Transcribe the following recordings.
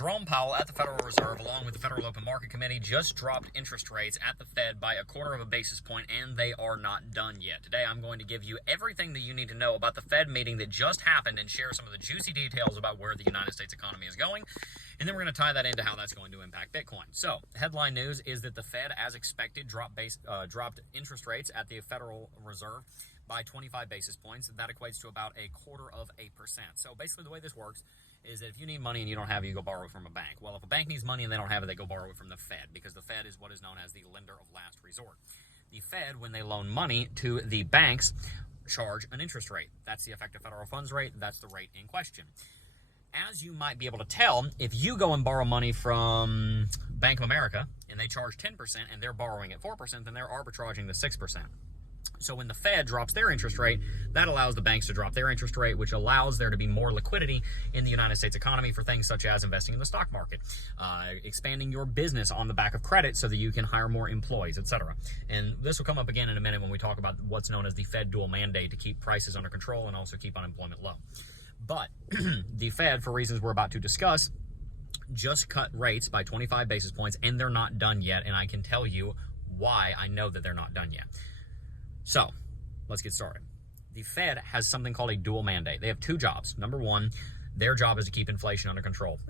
Jerome Powell at the Federal Reserve, along with the Federal Open Market Committee, just dropped interest rates at the Fed by 1/4 of a basis point, and they are not done yet. Today, I'm going to give you everything that you need to know about the Fed meeting that just happened and share some of the juicy details about where the United States economy is going. And then we're going to tie that into how that's going to impact Bitcoin. So, headline news is that the Fed, as expected, dropped interest rates at the Federal Reserve by 25 basis points. That equates to about 1/4%. So, basically, the way this works is that if you need money and you don't have it, you go borrow it from a bank. Well, if a bank needs money and they don't have it, they go borrow it from the Fed, because the Fed is what is known as the lender of last resort. The Fed, when they loan money to the banks, charge an interest rate. That's the effective federal funds rate. That's the rate in question. As you might be able to tell, if you go and borrow money from Bank of America and they charge 10% and they're borrowing at 4%, then they're arbitraging the 6%. So when the Fed drops their interest rate, that allows the banks to drop their interest rate, which allows there to be more liquidity in the United States economy for things such as investing in the stock market, expanding your business on the back of credit so that you can hire more employees, etc. And this will come up again in a minute when we talk about what's known as the Fed dual mandate to keep prices under control and also keep unemployment low. But the Fed, for reasons we're about to discuss, just cut rates by 25 basis points, and they're not done yet. And I can tell you why I know that they're not done yet. So, let's get started. The Fed has something called a dual mandate. They have two jobs. Number one, their job is to keep inflation under control.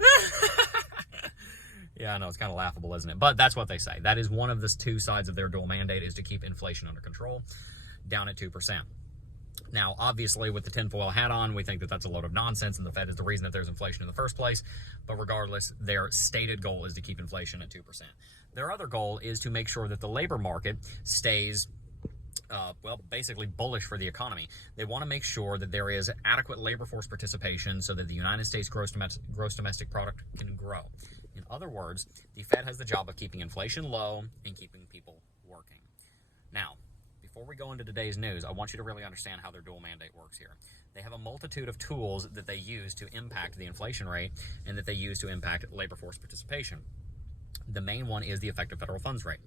Yeah, I know, it's kind of laughable, isn't it? But that's what they say. That is one of the two sides of their dual mandate, is to keep inflation under control, down at 2%. Now, obviously, with the tinfoil hat on, we think that that's a load of nonsense, and the Fed is the reason that there's inflation in the first place. But regardless, their stated goal is to keep inflation at 2%. Their other goal is to make sure that the labor market stays basically bullish for the economy. They want to make sure that there is adequate labor force participation so that the United States gross domestic product can grow. In other words, the Fed has the job of keeping inflation low and keeping people working. Now, before we go into today's news, I want you to really understand how their dual mandate works here. They have a multitude of tools that they use to impact the inflation rate and that they use to impact labor force participation. The main one is the effective federal funds rate.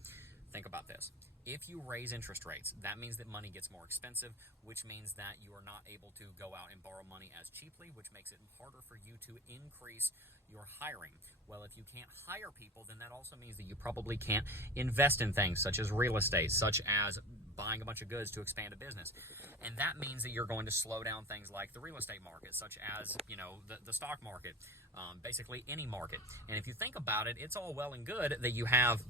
Think about this. If you raise interest rates, that means that money gets more expensive, which means that you are not able to go out and borrow money as cheaply, which makes it harder for you to increase your hiring. Well, if you can't hire people, then that also means that you probably can't invest in things such as real estate, such as buying a bunch of goods to expand a business. And that means that you're going to slow down things like the real estate market, such as, the stock market, basically any market. And if you think about it, it's all well and good that you have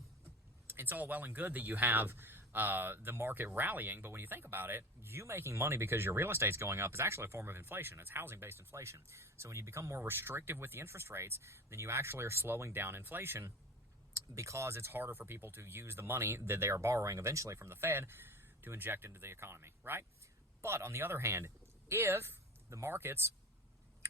the market rallying, but when you think about it, you making money because your real estate's going up is actually a form of inflation. It's housing-based inflation. So when you become more restrictive with the interest rates, then you actually are slowing down inflation, because it's harder for people to use the money that they are borrowing eventually from the Fed to inject into the economy, right? But on the other hand, if the markets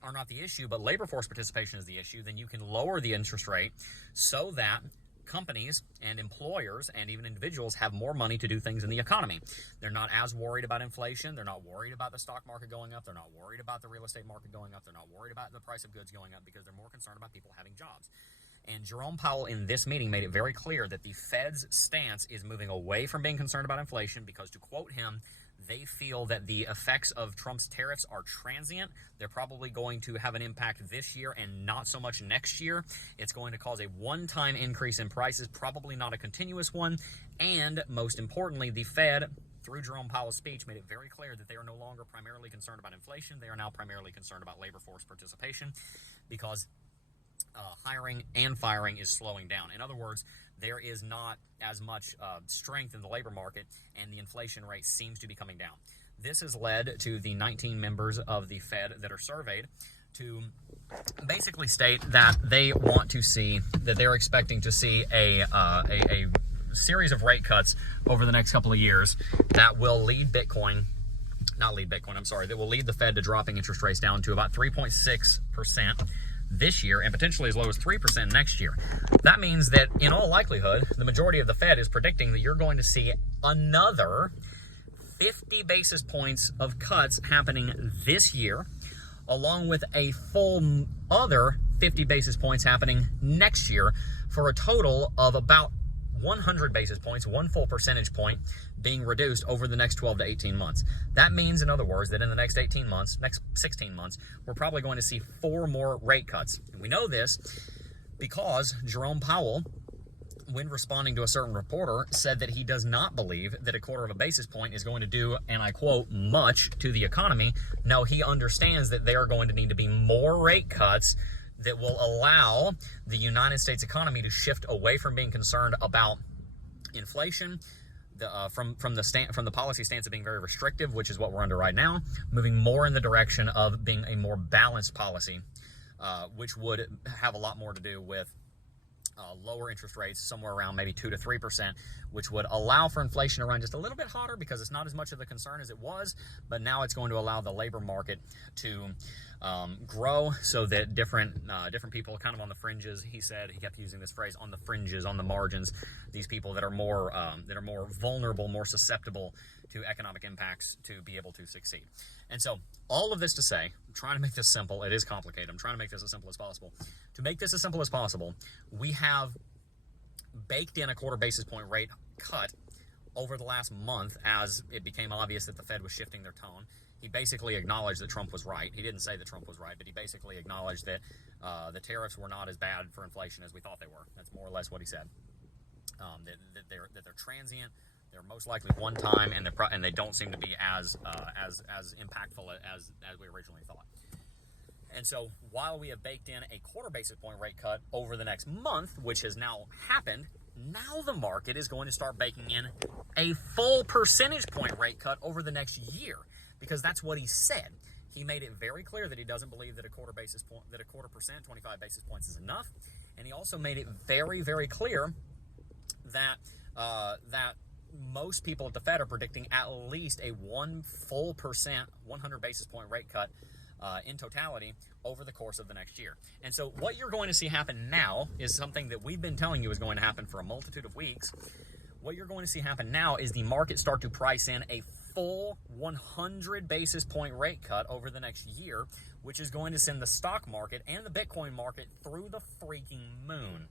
are not the issue, but labor force participation is the issue, then you can lower the interest rate so that companies and employers and even individuals have more money to do things in the economy. They're not as worried about inflation. They're not worried about the stock market going up. They're not worried about the real estate market going up. They're not worried about the price of goods going up, because they're more concerned about people having jobs. And Jerome Powell in this meeting made it very clear that the Fed's stance is moving away from being concerned about inflation, because, to quote him, they feel that the effects of Trump's tariffs are transient. They're probably going to have an impact this year and not so much next year. It's going to cause a one-time increase in prices, probably not a continuous one. And most importantly, the Fed, through Jerome Powell's speech, made it very clear that they are no longer primarily concerned about inflation. They are now primarily concerned about labor force participation, because hiring and firing is slowing down. In other words, there is not as much strength in the labor market, and the inflation rate seems to be coming down. This has led to the 19 members of the Fed that are surveyed to basically state that they want to see, that they're expecting to see a series of rate cuts over the next couple of years that will lead that will lead the Fed to dropping interest rates down to about 3.6% this year, and potentially as low as 3% next year. That means that, in all likelihood, the majority of the Fed is predicting that you're going to see another 50 basis points of cuts happening this year, along with a full other 50 basis points happening next year, for a total of about 100 basis points, one full percentage point being reduced over the next 12 to 18 months. That means, in other words, that in the next 18 months, next 16 months, we're probably going to see 4 more rate cuts. And we know this because Jerome Powell, when responding to a certain reporter, said that he does not believe that a quarter of a basis point is going to do, and I quote, much to the economy. No, he understands that there are going to need to be more rate cuts that will allow the United States economy to shift away from being concerned about inflation, from the policy stance of being very restrictive, which is what we're under right now, moving more in the direction of being a more balanced policy, which would have a lot more to do with lower interest rates, somewhere around maybe 2 to 3%, which would allow for inflation to run just a little bit hotter because it's not as much of a concern as it was, but now it's going to allow the labor market to grow so that different people kind of on the fringes, he kept using this phrase, on the fringes, on the margins, these people that are more vulnerable, more susceptible to economic impacts to be able to succeed. And so all of this to say, I'm trying to make this simple. It is complicated. I'm trying to make this as simple as possible. To make this as simple as possible, we have baked in a quarter basis point rate cut over the last month as it became obvious that the Fed was shifting their tone. He basically acknowledged that Trump was right. He didn't say that Trump was right, but he basically acknowledged that the tariffs were not as bad for inflation as we thought they were. That's more or less what he said. That they're transient. They're most likely one time, and they don't seem to be as impactful as we originally thought. And so while we have baked in a quarter basis point rate cut over the next month, which has now happened, now the market is going to start baking in a full percentage point rate cut over the next year, because that's what he said. He made it very clear that he doesn't believe that a quarter percent, 25 basis points is enough, and he also made it very, very clear that that most people at the Fed are predicting at least a 1 full percent, 100 basis point rate cut in totality over the course of the next year. And so what you're going to see happen now is something that we've been telling you is going to happen for a multitude of weeks. What you're going to see happen now is the market start to price in a full 100 basis point rate cut over the next year, which is going to send the stock market and the Bitcoin market through the freaking moon.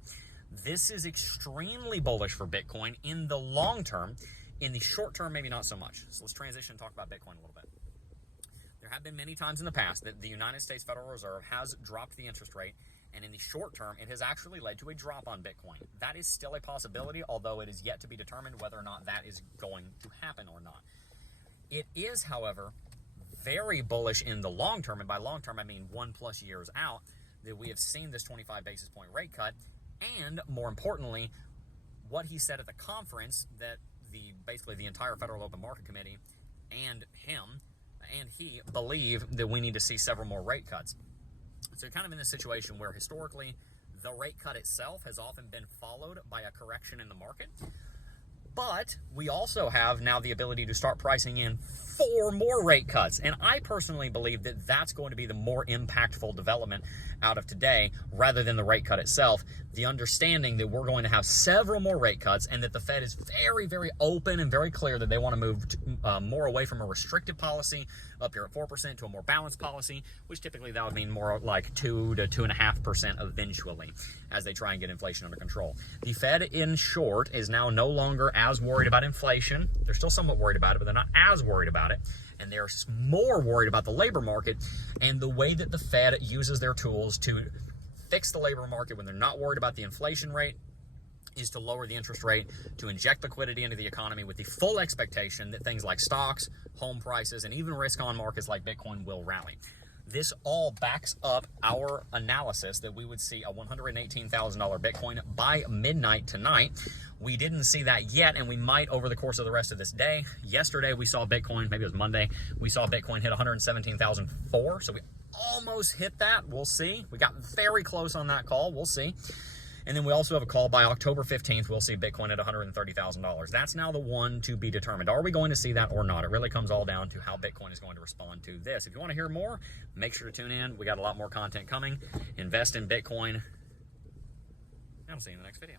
This is extremely bullish for Bitcoin in the long term. In the short term, maybe not so much. So let's transition and talk about Bitcoin a little bit. There have been many times in the past that the United States Federal Reserve has dropped the interest rate, and in the short term, it has actually led to a drop on Bitcoin. That is still a possibility, although it is yet to be determined whether or not that is going to happen or not. It is, however, very bullish in the long term, and by long term, I mean 1+ years out, that we have seen this 25 basis point rate cut. And more importantly, what he said at the conference, that basically the entire Federal Open Market Committee and he believe that we need to see several more rate cuts. So you're kind of in this situation where historically the rate cut itself has often been followed by a correction in the market. But we also have now the ability to start pricing in 4 more rate cuts. And I personally believe that that's going to be the more impactful development out of today rather than the rate cut itself. The understanding that we're going to have several more rate cuts and that the Fed is very, very open and very clear that they want to move more away from a restrictive policy up here at 4% to a more balanced policy, which typically that would mean more like 2 to 2.5% eventually as they try and get inflation under control. The Fed, in short, is now no longer as worried about inflation. They're still somewhat worried about it, but they're not as worried about it. And they're more worried about the labor market and the way that the Fed uses their tools to fix the labor market when they're not worried about the inflation rate is to lower the interest rate, to inject liquidity into the economy with the full expectation that things like stocks, home prices, and even risk-on markets like Bitcoin will rally. This all backs up our analysis that we would see a $118,000 Bitcoin by midnight tonight. We didn't see that yet, and we might over the course of the rest of this day. Yesterday, we saw Bitcoin, maybe it was Monday, we saw Bitcoin hit 117,004, so we almost hit that. We'll see. We got very close on that call. We'll see. And then we also have a call by October 15th. We'll see Bitcoin at $130,000. That's now the one to be determined. Are we going to see that or not? It really comes all down to how Bitcoin is going to respond to this. If you want to hear more, make sure to tune in. We got a lot more content coming. Invest in Bitcoin. And I'll see you in the next video.